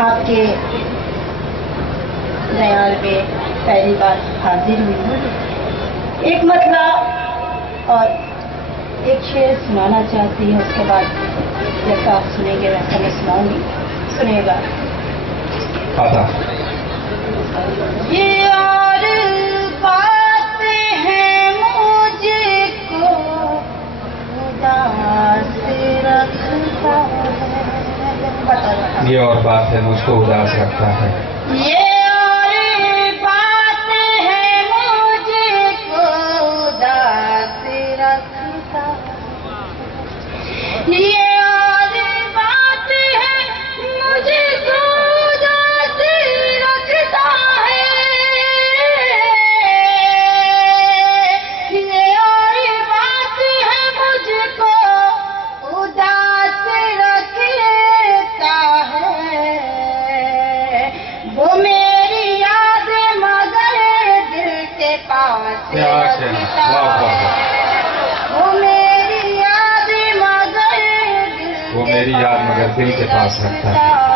आपके दयाल में पहली बार हाजिर हुई हूँ। एक मतला और एक शेर सुनाना चाहती हूँ, उसके बाद जैसा आप सुनेंगे वैसा मैं सुनाऊंगी। सुनेगा। ये और बात है मुझको उदास रखता है। ये और बात है मुझको उदास रखता है। ये और बात है मुझको उदास रखता है। ये और बात है मुझको उदास रखता है। ये और बात है मुझको उदास रखता है। वो मेरी याद मगर दिल के पास रखता है। वो मेरी याद मगर दिल के पास रखता है।